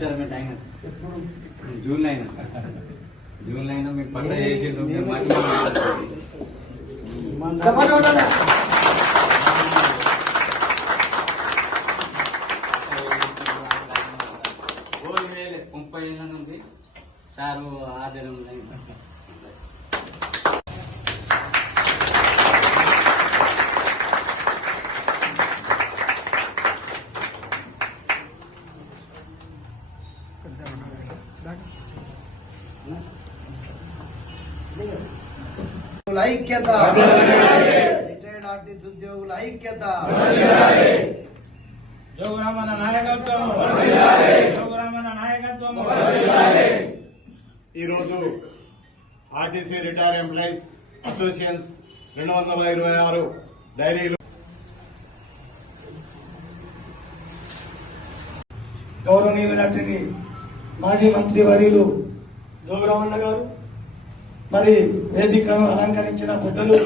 Retirement అయినా జూన్లో అయినా సార్, జూన్లో అయినా మీకు పట్ట చేసిండు. వేలే 30 ఏళ్ళ నుంచి సారు ఆధారంలో ఐక్యత, రిటైర్డ్ ఆర్టీసీ ఉద్యోగుల ఐక్యత, జోగురామన్న నాయకత్వం, జోగురామన్న నాయకత్వం. ఈరోజు ఆర్టీసీ రిటైర్ ఎంప్లాయీస్ అసోసియేషన్స్ 226 డైరీలు గౌరవనీయులైనటువంటి మాజీ మంత్రి వర్యులు జోగురామన్న గారు, మరి వేదికను అలంకరించిన పెద్దలు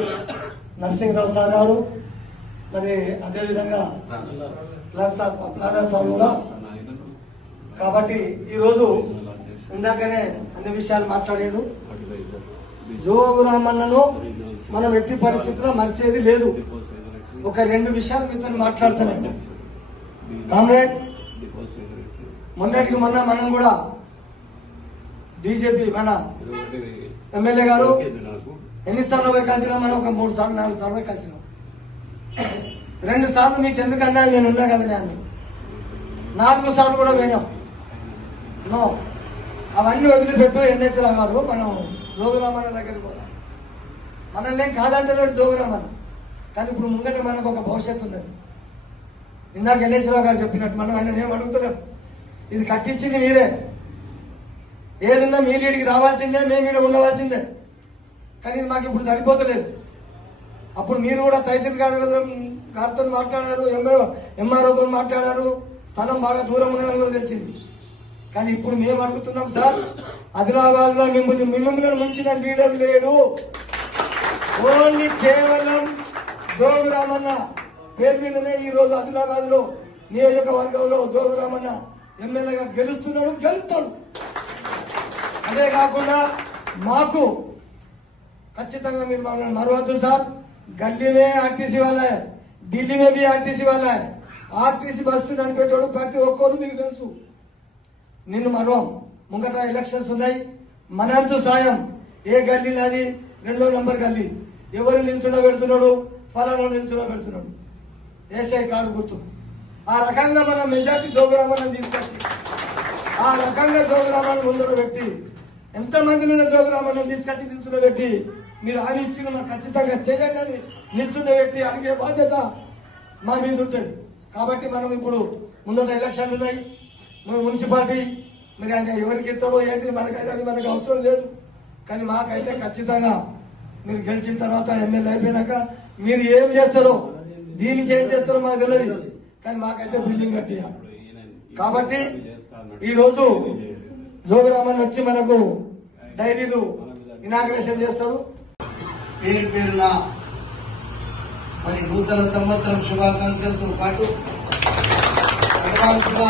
నరసింహరావు సార్ గారు, మరి అదేవిధంగా ప్లాజా సార్ కూడా. కాబట్టి ఈరోజు ఇందాకనే అన్ని విషయాలు మాట్లాడాడు. జోగురామన్నను మనం ఎట్టి పరిస్థితుల్లో మర్చేది లేదు. ఒక 2 విషయాలు మీతో మాట్లాడుతున్నాను. కామ్రేడ్, మొన్నటికి మొన్న మనం కూడా బీజేపీ మన ఎమ్మెల్యే గారు ఎన్నిసార్లు పోయి కలిసినా, మనం ఒక 3 సార్లు 4 సార్లు పోయి కలిసినాం. 2 సార్లు మీకు ఎందుకన్నా నేను ఉన్నా కదా నేను 4 సార్లు కూడా పోయినాం. నో, అవన్నీ వదిలిపెట్టు ఎన్హెచ్లా గారు, మనం జోగురామన్న దగ్గరికి పోదాం. మనల్ని కాదంటలేడు జోగురామన్న, కానీ ఇప్పుడు ముంగట మనకు ఒక భవిష్యత్తు ఉన్నది. ఇందాక ఎన్హెచ్లా గారు చెప్పినట్టు మనం ఆయన ఏం అడుగుతలేం. ఇది కట్టించింది మీరే, ఏదున్నా మీ లీడికి రావాల్సిందే, మేము ఇక్కడ ఉండవలసిందే. కానీ ఇది మాకు ఇప్పుడు సరిపోతలేదు. అప్పుడు మీరు కూడా తహసీల్ గారితో మాట్లాడారు, ఎంఆర్ఓతో మాట్లాడారు, స్థలం బాగా దూరం ఉన్నదని కూడా తెలిసింది. కానీ ఇప్పుడు మేము అడుగుతున్నాం సార్, ఆదిలాబాద్ లో మిమ్మల్ని ముంచిన లీడర్ లేడు. ఓన్లీ కేవలం జోగురామన్న పేరు మీదనే ఈ రోజు ఆదిలాబాద్ లో నియోజకవర్గంలో జోగురామన్న ఎమ్మెల్యేగా గెలుస్తాడు. అదే కాకుండా మాకు ఖచ్చితంగా మీరు మమ్మల్ని మరవద్దు సార్. गली में आरटीसी वाला है, ఢిల్లీ में भी आरटीसी वाला है. ఆర్టీసీ బస్సు నడిపేటోడు ప్రతి ఒక్కరు మీకు తెలుసు. నిన్ను మరవం. ముంగట ఎలక్షన్స్ ఉన్నాయి. మనంతు సాయం ఏ గల్లీ నాది 2వ నంబర్ గల్లీ, ఎవరు నిల్చున్న పెడుతున్నాడు, ఫలానా నిల్చున్న పెడుతున్నాడు, ఏసఐ కారు గుర్తు. ఆ రకంగా మనం మెజార్టీ జోగురామన్న తీసుకొచ్చి ఆ రకంగా జోగురామన్న ముందర పెట్టి, ఎంతమంది ఉన్న జోగురామన్న తీసుకొచ్చి నిల్చున్న పెట్టి, మీరు హామీ ఇచ్చిన మాకు ఖచ్చితంగా చేయండి అని నిల్చున్న పెట్టి అడిగే బాధ్యత మా మీద ఉంటుంది. కాబట్టి మనం ఇప్పుడు ముందర ఎలక్షన్లు ఉన్నాయి. నువ్వు మున్సిపాలిటీ మరి ఆయన ఎవరికి ఇస్తాడో ఏంటి మనకైతే అది మనకు అవసరం లేదు. కానీ మాకైతే ఖచ్చితంగా మీరు గెలిచిన తర్వాత ఎమ్మెల్యే అయిపోయినాక మీరు ఏం చేస్తారో, దీనికి ఏం చేస్తారో మాకు తెలియదు. కానీ మాకైతే బిల్డింగ్ కట్టియాలి. కాబట్టి ఈరోజు జోగురామన్న వచ్చి మనకు డైరీలు ఇనాగ్రేషన్ చేస్తాడు. పేరు పేరున మరి నూతన సంవత్సరం శుభాకాంక్షలతో పాటు అడ్వాన్స్గా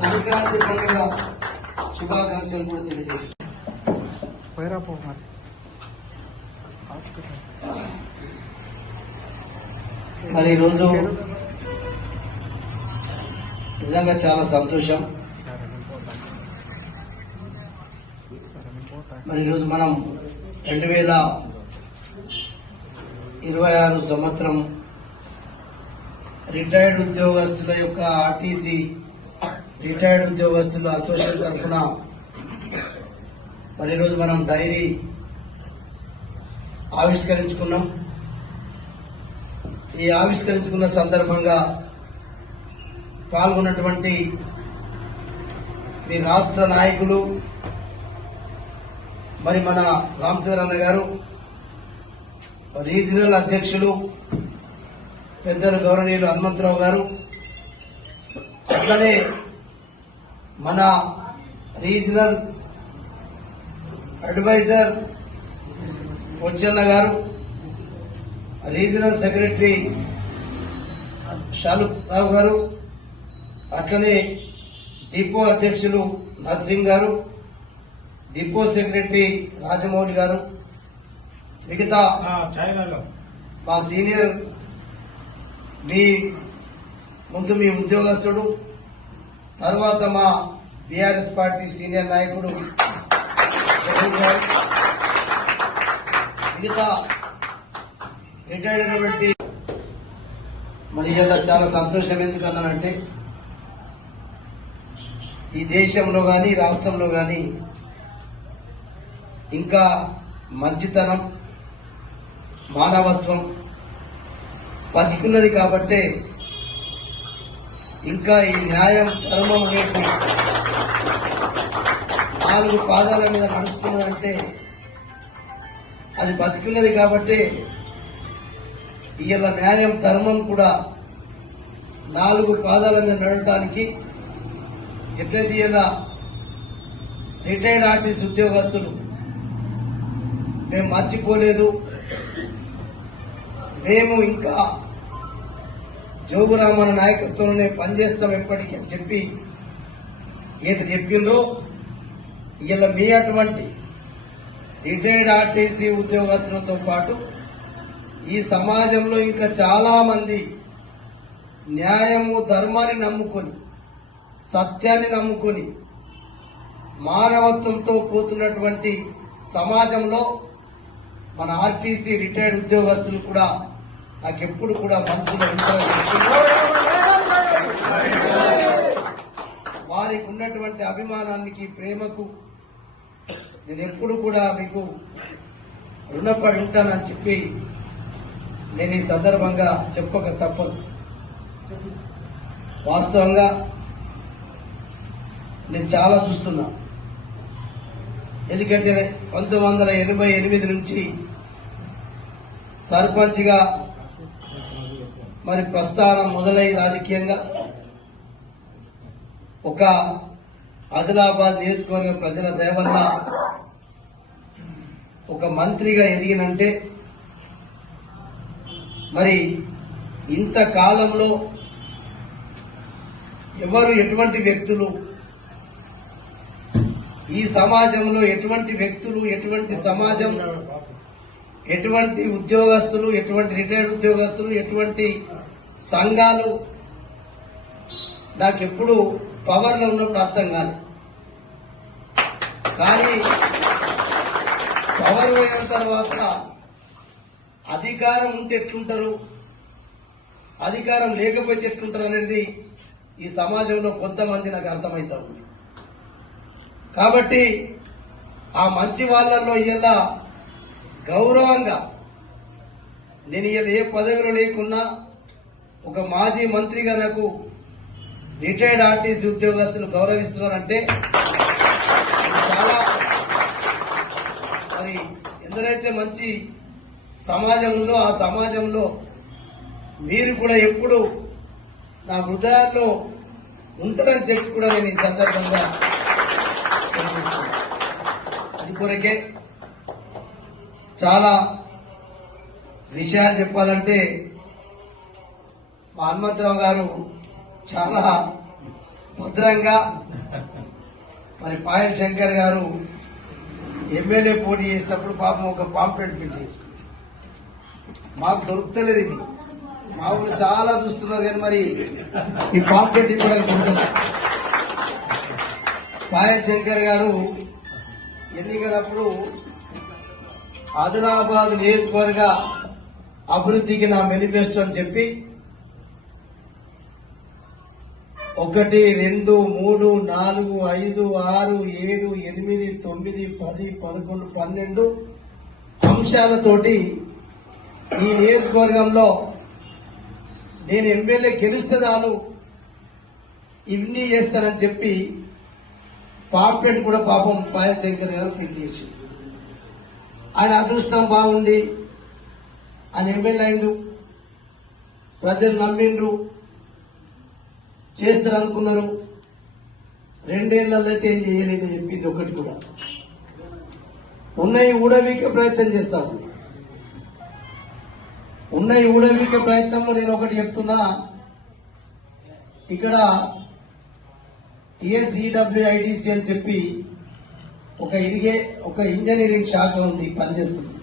సంక్రాంతి పండుగ శుభాకాంక్షలు కూడా తెలియజేస్తారు. మరి ఈరోజు నిజంగా చాలా సంతోషం. మరి ఈరోజు మనం 2026 సంవత్సరం రిటైర్డ్ ఉద్యోగస్తుల యొక్క ఆర్టీసీ రిటైర్డ్ ఉద్యోగస్తుల అసోసియేషన్ తరఫున మరి ఈరోజు మనం డైరీ ఆవిష్కరించుకున్నాం. ఈ ఆవిష్కరించుకున్న సందర్భంగా పాల్గొన్నటువంటి మీ రాష్ట్ర నాయకులు, మరి మన రామచంద్రన్న గారు, రీజనల్ అధ్యక్షులు పెద్దలు గౌరవనీయులు హనుమంతరావు గారు, అట్లనే మన రీజనల్ అడ్వైజర్ వచ్చన్న గారు, రీజనల్ సెక్రటరీ షాలురావు గారు, అట్లనే డిపో అధ్యక్షులు నర్సింగ్ గారు, డిపో సెక్రటరీ రాజమౌళి గారు, మిగతా చైనాలో మా సీనియర్ మీ ముందు మీ ఉద్యోగస్తుడు, తర్వాత మా బీఆర్ఎస్ పార్టీ సీనియర్ నాయకుడు జగన్ గారు, మిగతా రిటైర్డ్ అయినటువంటి మరి ఇలా చాలా సంతోషం ఎందుకన్నానంటే ఈ దేశంలో గాని రాష్ట్రంలో గాని ఇంకా మంచితనం మానవత్వం బతికున్నది కాబట్టే ఇంకా ఈ న్యాయం ధర్మం అనేది 4 పాదాల మీద నడుస్తున్నదంటే అది బతికున్నది కాబట్టే ఇవాళ న్యాయం ధర్మం కూడా 4 పాదాల మీద నడవడానికి ఎట్లయితే ఇలా రిటైర్డ్ ఆర్టీసీ ఉద్యోగస్తులు మేము మర్చిపోలేదు, మేము ఇంకా జోగురామన్న నాయకత్వంలోనే పనిచేస్తాం ఎప్పటికీ అని చెప్పి ఏది చెప్పిండ్రో ఇలా మీ అటువంటి రిటైర్డ్ ఆర్టీసీ ఉద్యోగస్తులతో పాటు ఈ సమాజంలో ఇంకా చాలా మంది న్యాయము ధర్మాన్ని నమ్ముకొని సత్యాన్ని నమ్ముకొని మానవత్వంతో పోతున్నటువంటి సమాజంలో మన ఆర్టీసీ రిటైర్డ్ ఉద్యోగస్తులు కూడా నాకెప్పుడు కూడా మనసులో వారికి ఉన్నటువంటి అభిమానానికి ప్రేమకు నేను ఎప్పుడు కూడా మీకు రుణపడి ఉంటానని చెప్పి నేను ఈ సందర్భంగా చెప్పక తప్పదు. వాస్తవంగా నేను చాలా చూస్తున్నా, ఎందుకంటే 1988 నుంచి సర్పంచ్గా మరి ప్రస్థానం మొదలై రాజకీయంగా ఒక ఆదిలాబాద్ నియోజకవర్గ ప్రజల దయ వల్ల ఒక మంత్రిగా ఎదిగినంటే మరి ఇంతకాలంలో ఎవరు ఎటువంటి వ్యక్తులు ఈ సమాజంలో ఎటువంటి వ్యక్తులు ఎటువంటి సమాజం ఎటువంటి ఉద్యోగస్తులు ఎటువంటి రిటైర్డ్ ఉద్యోగస్తులు ఎటువంటి సంఘాలు నాకెప్పుడు పవర్లో ఉన్నప్పుడు అర్థం కాదు. కానీ పవర్ పోయిన తర్వాత అధికారం ఉంటే ఎట్లుంటారు, అధికారం లేకపోతే ఎట్లుంటారు అనేది ఈ సమాజంలో కొంతమంది నాకు అర్థమవుతా ఉంది. కాబట్టి ఆ మంచి వాళ్ళల్లో ఇలా గౌరవంగా నేను ఇలా ఏ పదవిలో లేకున్నా ఒక మాజీ మంత్రిగా నాకు రిటైర్డ్ ఆర్టీసీ ఉద్యోగస్తులు గౌరవిస్తున్నారంటే చాలా మరి ఎందరైతే మంచి సమాజం ఉందో ఆ సమాజంలో మీరు కూడా ఎప్పుడు నా హృదయాల్లో ఉంటారని చెప్పి కూడా నేను ఈ సందర్భంగా అది కొరకే చాలా విషయాలు చెప్పాలంటే మా హనుమంతరావు గారు చాలా భద్రంగా మరి పాయల్ శంకర్ గారు ఎమ్మెల్యే పోటీ చేసినప్పుడు పాపం ఒక పాంప్లెట్ ప్రింట్ చేసుకుంటారు. మాకు దొరుకుతలేదు ఇది, మా ఊళ్ళు చాలా చూస్తున్నారు కానీ మరి ఈ పాంప్లెట్ కూడా దొరకదు. పాయల్ శంకర్ గారు ఎన్నికలప్పుడు ఆదిలాబాద్ నియోజకవర్గ అభివృద్ధికి నా మేనిఫెస్టో అని చెప్పి 1, 2, 3, 4, 5, 6, 7, 8, 9, 10, 11, 12 అంశాలతోటి ఈ నియోజకవర్గంలో నేను ఎమ్మెల్యే గెలుస్తాను ఇవన్నీ చేస్తానని చెప్పి పాంప్లెట్ కూడా పాపం పాయల్ శంకర్ గారు ప్రింట్ చేసి ఆయన అదృష్టం బాగుండి ఆయన ఎమ్మెల్యే అయిండు, ప్రజలు నమ్మిండ్రు, చేస్తారనుకున్నారు. 2 ఏళ్లలో అయితే ఏం చేయలేని చెప్పింది ఒకటి కూడా ఉన్నాయి. ఊడవీకే ప్రయత్నం చేస్తాము. ఉన్నాయి ఊడవీకే ప్రయత్నంలో నేను ఒకటి చెప్తున్నా, ఇక్కడ టీఎస్ఈడబ్ల్యూఐడిసి అని చెప్పి ఒక ఇంజనీరింగ్ శాఖ ఉంది పనిచేస్తుంది.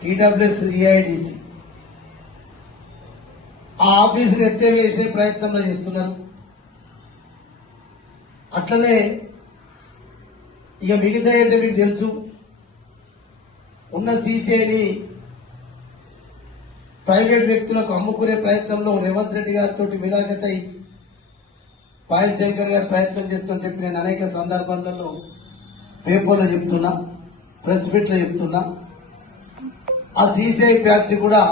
టీడబ్ల్యూఎస్ఈఐడిసి ఆ ఆఫీసుని ఎత్తివేసే ప్రయత్నంలో చేస్తున్నారు. అట్లనే ఇక మిగతా అయితే మీకు తెలుసు, ఉన్న సీసీఐని ప్రైవేట్ వ్యక్తులకు అమ్ముకునే ప్రయత్నంలో రేవంత్ రెడ్డి గారితో మిలాఖతై పాయల్ శంకర్ గారు ప్రయత్నం చేస్తామని చెప్పి నేను అనేక సందర్భాలలో పేపర్లో చెప్తున్నా, ప్రెస్ మీట్ లో చెప్తున్నా. ఆ సీసీఐ ఫ్యాక్టరీ కూడా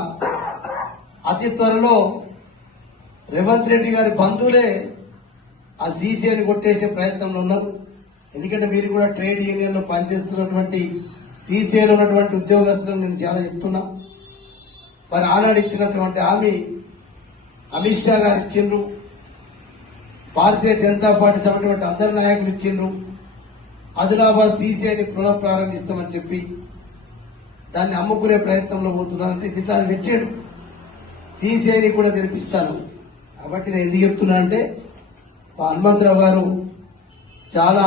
అతి త్వరలో రేవంత్ రెడ్డి గారి బంధువులే ఆ సీసీఐని కొట్టేసే ప్రయత్నంలో ఉన్నారు. ఎందుకంటే మీరు కూడా ట్రేడ్ యూనియన్ లో పనిచేస్తున్నటువంటి సీసీఐలో ఉన్నటువంటి ఉద్యోగస్తులను నేను చాలా చెప్తున్నా. మరి ఆనాడు ఇచ్చినటువంటి హామీ అమిత్ షా గారు ఇచ్చిండ్రు, భారతీయ జనతా పార్టీ సంబంధించిన అందరి నాయకులు ఇచ్చిండ్రు. ఆదిలాబాద్ సీసీఐని పునః ప్రారంభిస్తామని చెప్పి దాన్ని అమ్ముకునే ప్రయత్నంలో పోతున్నారంటే దీంట్లో అది పెట్టాడు. సీసీఐని కూడా తెరిపిస్తాను. కాబట్టి నేను ఎందుకు చెప్తున్నా అంటే హనుమంతరావు గారు చాలా,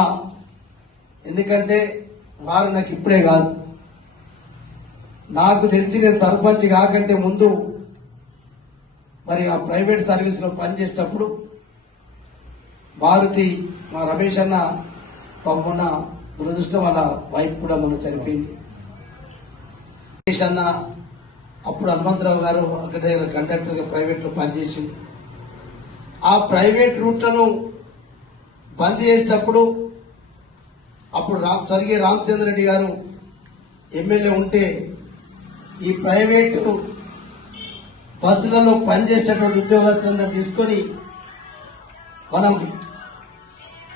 ఎందుకంటే వారు నాకు ఇప్పుడే కాదు, నాకు తెలిసి నేను సర్పంచ్ కాకంటే ముందు మరి ఆ ప్రైవేట్ సర్వీస్ లో పనిచేసేటప్పుడు మారుతి మా రమేష్ అన్న మొన్న దురదృష్టం వాళ్ళ వైఫ్ కూడా మొన్న చనిపోయింది. రమేష్ అన్న అప్పుడు హనుమంతరావు గారు అక్కడ కండక్టర్ గా ప్రైవేట్ లో పనిచేసి ఆ ప్రైవేట్ రూట్లను బంద్ చేసేటప్పుడు అప్పుడు స్వర్గీయ రామచంద్ర రెడ్డి గారు ఎమ్మెల్యే ఉంటే ఈ ప్రైవేటు బస్సులలో పనిచేసేటువంటి ఉద్యోగస్తులందరూ తీసుకొని మనం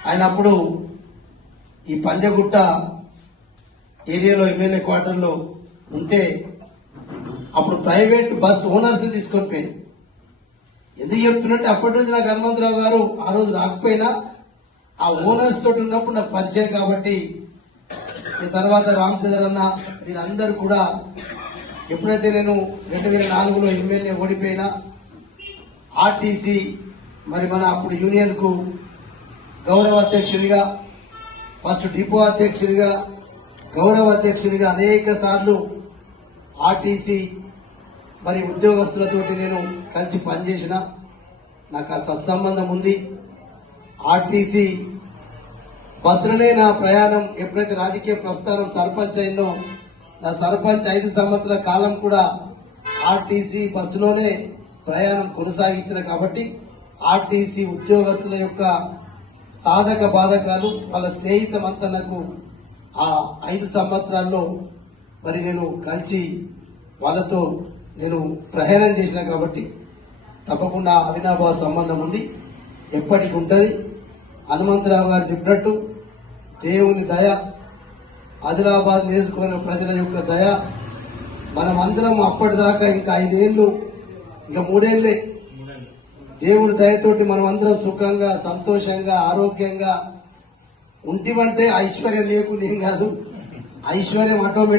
ఆయన అప్పుడు ఈ పంజగుట్ట ఏరియాలో ఎమ్మెల్యే క్వార్టర్లో ఉంటే అప్పుడు ప్రైవేట్ బస్ ఓనర్స్ తీసుకొని పోయింది. ఎందుకు చెప్తున్నట్టే అప్పటి నుంచి నాకు హనుమంతరావు గారు ఆ రోజు రాకపోయినా ఆ ఓనర్స్ తోటి ఉన్నప్పుడు నాకు పరిచయం కాబట్టి తర్వాత రామచంద్ర అన్న వీరందరూ కూడా ఎప్పుడైతే నేను 2004లో ఎమ్మెల్యే ఓడిపోయినా ఆర్టీసీ మరి మన అప్పుడు యూనియన్ కు గౌరవ అధ్యక్షునిగా, ఫస్ట్ డిపో అధ్యక్షునిగా, గౌరవ అధ్యక్షునిగా అనేక సార్లు ఆర్టీసీ మరి ఉద్యోగస్తులతోటి నేను కలిసి పనిచేసిన, నాకు ఆ సత్సంబంధం ఉంది. ఆర్టీసీ బస్సులనే నా ప్రయాణం. ఎప్పుడైతే రాజకీయ ప్రస్థానం సర్పంచ్ అయిందో నా సర్పంచ్ 5 సంవత్సరాల కాలం కూడా ఆర్టీసీ బస్సులోనే ప్రయాణం కొనసాగించిన కాబట్టి ఆర్టీసీ ఉద్యోగస్తుల యొక్క సాధక బాధకాలు వాళ్ళ స్నేహితం అంతా నాకు ఆ 5 సంవత్సరాల్లో మరి నేను కలిసి వాళ్ళతో నేను ప్రయాణం చేసిన కాబట్టి తప్పకుండా అవినాభావ సంబంధం ఉంది, ఎప్పటికి ఉంటుంది. హనుమంతరావు గారు చెప్పినట్టు దేవుని దయ, ఆదిలాబాద్ నియోజకవర్గ ప్రజల యొక్క దయ, మనమందరం అప్పటిదాకా ఇంకా 5 ఏళ్లు, ఇంకా 3 ఏళ్లే దేవుడి దయతోటి మనం అందరం సుఖంగా, సంతోషంగా, ఆరోగ్యంగా ఉంటిమంటే ఐశ్వర్యం లేకుండా ఏం కాదు. ఐశ్వర్యం ఆటోమేటిక్